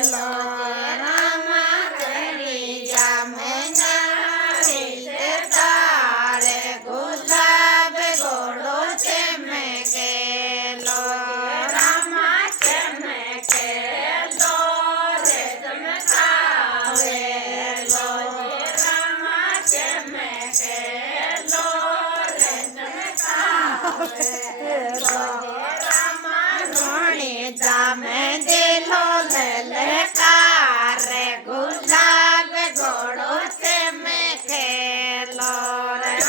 લો રામા કરી જામનારી તે તારે ગુલાબ ઘોડો છે મેં કેલો રામા છે મેં કેલો રે ચમકાવે લો રામા છે મેં કેલો રે ચમકાવે લો રામા રોણી જામે દિલો લલકારે ગુલાબ ઘોડો છે મેં ખેલો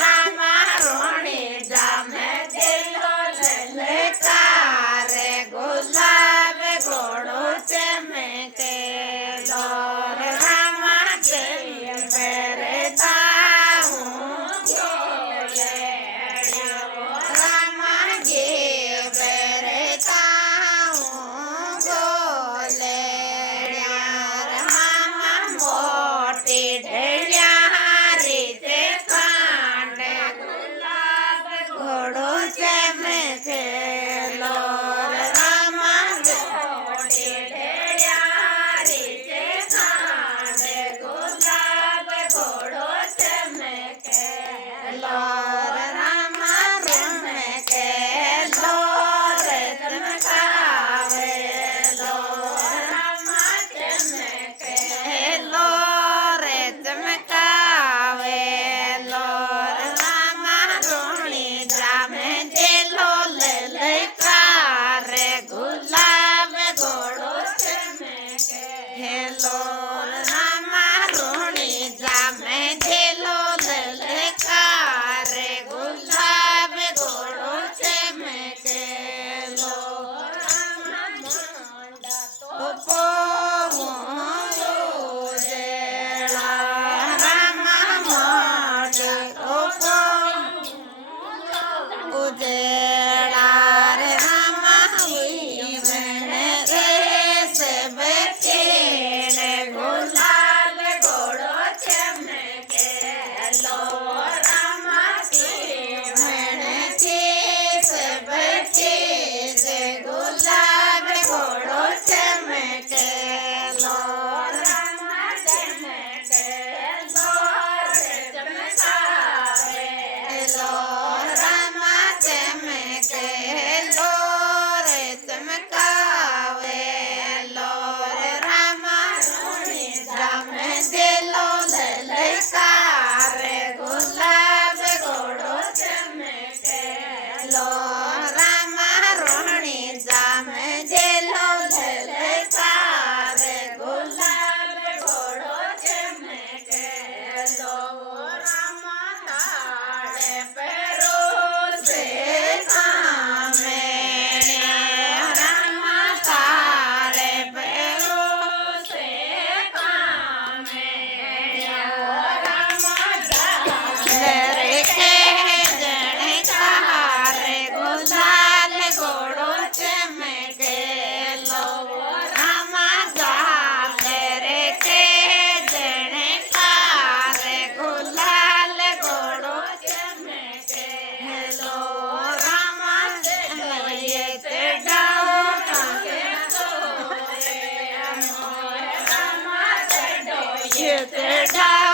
રામા રોણી જામે દિલો લલકારે ગુલાબ ઘોડો છે મેં ખેલો રામા દેવી વેરતા હું ગોલે રામા જી વેરતા હું ગોલે રામા મોટી ઢેળિયા રીતે કાંડે ગુલાબ ઘોડો છે મેં ખેલો રામા મોટી ઢેળિયા રીતે કાંડે ગુલાબ ઘોડો છે મેં ખેલો રામા રમે ખેલો રે ચમકાવે લો રામા તમે ખેલો રે ચમકાવે લો રામા રોણી જામે દિલો લલકારે ગુલાબ ઘોડો છે મેં ખેલો રામા રોણી જામે દિલો લલકારે ગુલાબ ઘોડો છે મેં ખેલો રામા મોંડા તો રામા મોટા ઉજેડા રે રામા વિવણે રે સે બેઠીને ગુલાબ ઘોડો છે મેં ખેલો રામા વિવણે સે બેઠી છે ગુલાબ ઘોડો છે મેં ખેલો રામા તમે ખેલો રે ચમકાવે લો રામા તમે ખેલો રે ચમકાવે લો રામા રોણી જામે દિલો લલકારે ગુલાબ ઘોડો છે મેં ખેલો રામા રોણી જામે દિલો લલકારે ગુલાબ ઘોડો છે મેં ખેલો રામા તાળે પરોસે સામે રામા તાળે પરોસે કામે રામા જાલે રે કે જણે તારે ગુલાલ ઘોડો છે મેં ખેલો રામા જાલે રે કે જણે તારે ગુલાલ ઘોડો છે મેં ખેલો રામા લઈએ તે ડાઓ કાંકે સોરે રામા ચડોયે તે ડાઓ